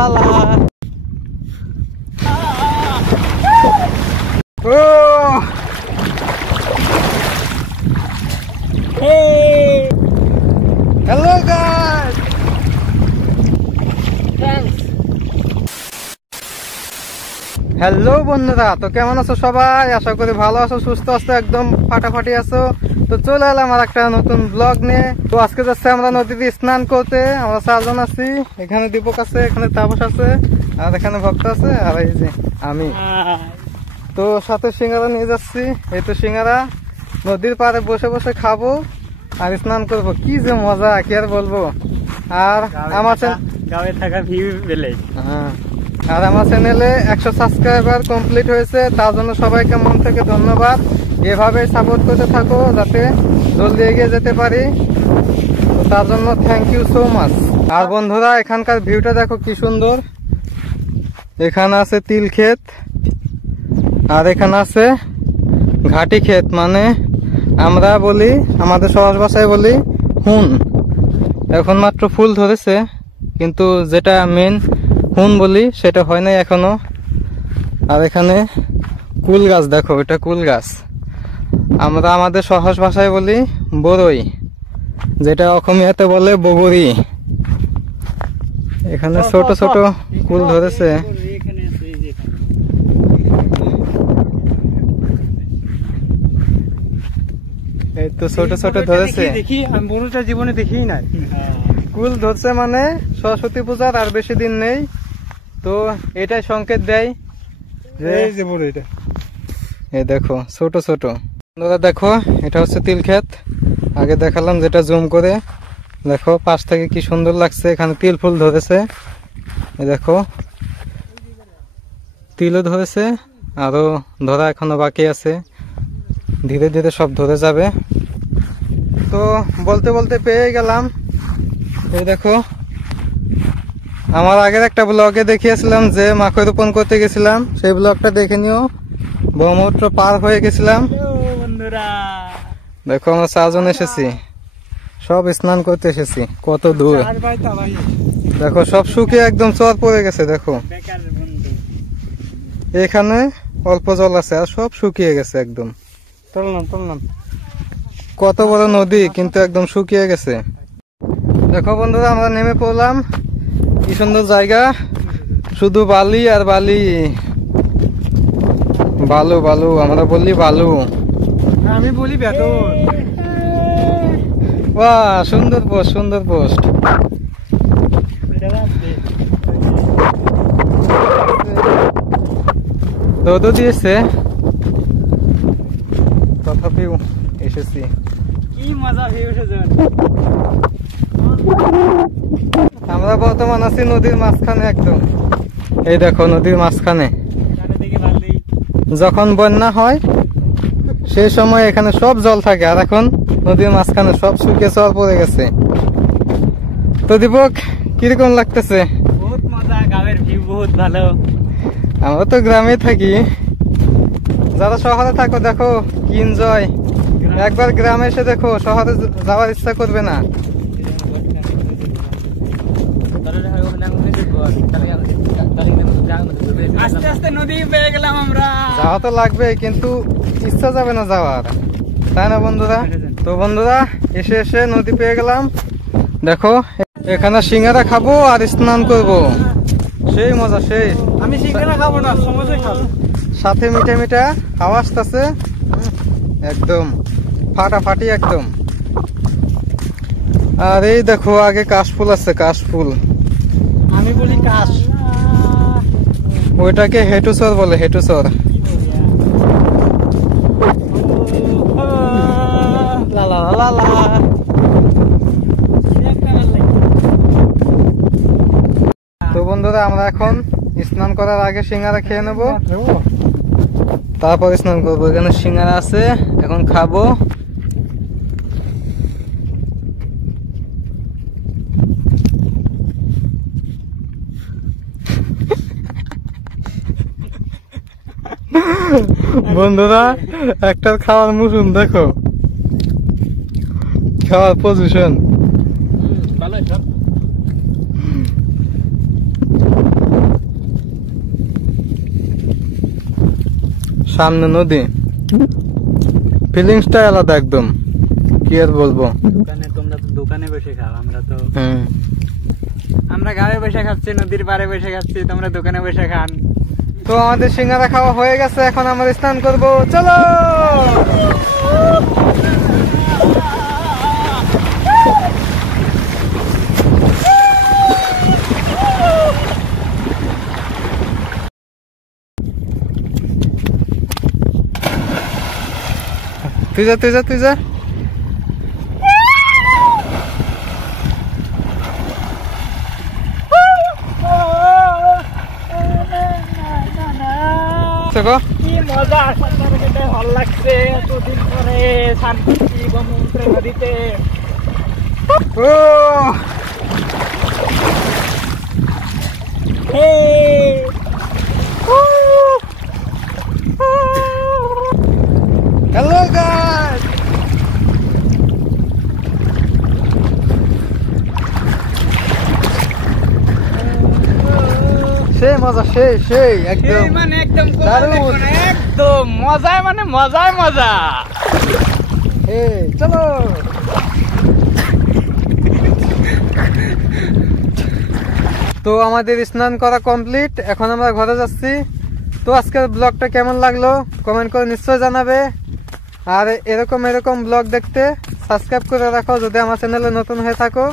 লা লা। ও hello guys, hello বন্ধুরা, তো কেমন আছো সবাই? আশা করি ভালো আছো, সুস্থ আছো, একদম ফাটাফাটি আছো। তো চলে এলাম আর একটা নতুন ব্লগ নিয়ে। তো আজকে যাচ্ছে আমরা নদীতে স্নান করতে। আমরা 4 জন আছি, এখানে দীপক আছে, এখানে তাপস আছে, আর এখানে ভক্ত আছে, আর এই যে আমি। তো সাথে সিঙ্গারা নিয়ে যাচ্ছি। এই তো সিঙ্গারা নদীর পাড়ে বসে বসে খাবো আর স্নান করবো, কি যে মজা, কি আর বলবো। আর আমার গাঁয়ে থাকা ভিউ পেলে আর আমার চ্যানেলে 100 সাবস্ক্রাইবার কমপ্লিট হয়েছে, তার জন্য সবাইকে মন থেকে ধন্যবাদ। এভাবে সাপোর্ট করতে থাকো যাতে জলদি এগিয়ে যেতে পারি, তো তার জন্য থ্যাংক ইউ সো মাচ। আর বন্ধুরা, এখানকার ভিউটা দেখো কি সুন্দর। এখানে আছে তিল ক্ষেত, আর এখানে আছে ঘাটি ক্ষেত, মানে আমরা বলি, আমাদের সহজ ভাষায় বলি হুন। এখন মাত্র ফুল ধরেছে, কিন্তু যেটা মেন হুন বলি সেটা হয় নাই এখনো। আর এখানে কুল গাছ দেখো, এটা কুল গাছ। আমরা আমাদের সহজ ভাষায় বলি বরই, যেটা অসমীয়াতে বলে বগরি। এখানে ছোট ছোট কুল ধরেছে। এই তো ছোট ছোট ধরেছে, দেখি আমি বড়টা জীবনে দেখি নাই। কুল ধরছে মানে সরস্বতী পূজার আর বেশি দিন নেই, তো এটাই সংকেত দেয় যে বড় এটা। এই দেখো ছোট ছোট। বন্ধুরা দেখো, এটা হচ্ছে তিল ক্ষেত। আগে দেখালাম যেটা জুম করে, দেখো পাশ থেকে কি সুন্দর লাগছে। এখানে তিল ফুল ধরেছে, এই দেখো তিলও ধরেছে, আরো ধরা এখনো বাকি আছে, ধীরে ধীরে সব ধরে যাবে। তো বলতে বলতে পেয়ে গেলাম। এই দেখো, আমার আগের একটা ব্লগে দেখিয়েছিলাম যে মাকৈ রোপণ করতে গেছিলাম, সেই ব্লগটা দেখে নিও। ব্রহ্মপুত্র পার হয়ে গেছিলাম। দেখো আমরা 4 জন এসেছি, সব স্নান করতে এসেছি। কত দূর দেখো, সব শুকিয়ে একদম চর পড়ে গেছে। দেখো এখানে অল্প জল আছে, আর সব শুকিয়ে গেছে একদম। কত বড় নদী, কিন্তু একদম শুকিয়ে গেছে। দেখো বন্ধুরা, আমরা নেমে পড়লাম। কি সুন্দর জায়গা, শুধু বালি আর বালি, বালু বালু, আমরা বললি বালু, আমি বলি বেতন। বাহ, সুন্দর পোস্ট, সুন্দর পোস্ট। রোদও দিয়েছে, তথাপিও এসেছি। কি মজা ভিউ এসেছে। আমরা বর্তমান আছি নদীর মাঝখানে একদম। এই দেখো নদীর মাঝখানে। যখন বন্যা হয় সেই সময় এখানে সব জল থাকে, আর এখন নদীর মাঝখানে সব শুকিয়ে চর পড়ে গেছে। তো দীপক, কিরকম লাগতেছে? বহুত মজা, গ্রামের ভিউ বহুত ভালো। আমরা তো গ্রামে থাকি, যারা শহরে থাকো দেখো কি এনজয়। একবার গ্রামে এসে দেখো, শহরে যাওয়ার ইচ্ছা করবে না। আস্তে আস্তে নদী পেয়ে গেলাম আমরা। যাওয়া তো লাগবে, কিন্তু ইচ্ছা যাবে না যাওয়ার, তাই না বন্ধুরা? তো বন্ধুরা, এসে এসে নদী পেয়ে গেলাম। দেখো এখানে সিঙ্গারা খাবো আর স্নান করব, সেই মজা সেই। আমি সিঙ্গারা খাবো না, সমোসা খাবো। সাথে মিঠা মিঠা হাওয়া আসতেছে, একদম ফাটাফাটি একদম। আর এই দেখো আগে কাশফুল আছে, কাশফুল। আমি বলি কাশ, ওইটাকে হেটুসর বলে, হেটুসর। লা লা লা লা। তো বন্ধুরা, আমরা এখন স্নান করার আগে সিঙ্গারা খেয়ে নেবো, তারপর স্নান করবো। এখানে সিঙ্গারা আছে, এখন খাবো। বন্ধুরা, একটা খাওয়ার মৌসুম দেখো, খাওয়ার পজিশন। সামনে নদী, ফিলিংসটা আলাদা একদম, কি আর বলবো। দোকানে তোমরা তো দোকানে বসে খাও, আমরা গাঁয়ে বসে খাচ্ছি, নদীর পাড়ে বসে খাচ্ছি, তোমরা দোকানে বসে খান। তো আমাদের সিঙ্গারা খাওয়া হয়ে গেছে, এখন আমরা স্নান করব, চলো। তুই যা তুই যা তুই যা। কি মজা, সাঁতার কেটে ভালো লাগছে, এতদিন পরে শান্তি ব্রহ্মপুত্রের নদীতে। হ্যালো গাইস, সেই মজা, সেই একদম মানে একদম দারুণ। একদম মজায় মানে মজায় মজা। চলো। তো আমাদের স্নান করা কমপ্লিট, এখন আমরা ঘরে যাচ্ছি। তো আজকের ব্লগটা কেমন লাগলো কমেন্ট করে নিশ্চয় জানাবে, আর এরকম ব্লগ দেখতে সাবস্ক্রাইব করে রাখো যদি আমার চ্যানেলে নতুন হয়ে থাকো।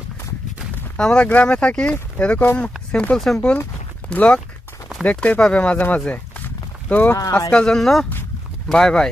আমরা গ্রামে থাকি, এরকম সিম্পল ব্লগ দেখতেই পাবে মাঝে মাঝে। তো আজকের জন্য বাই বাই।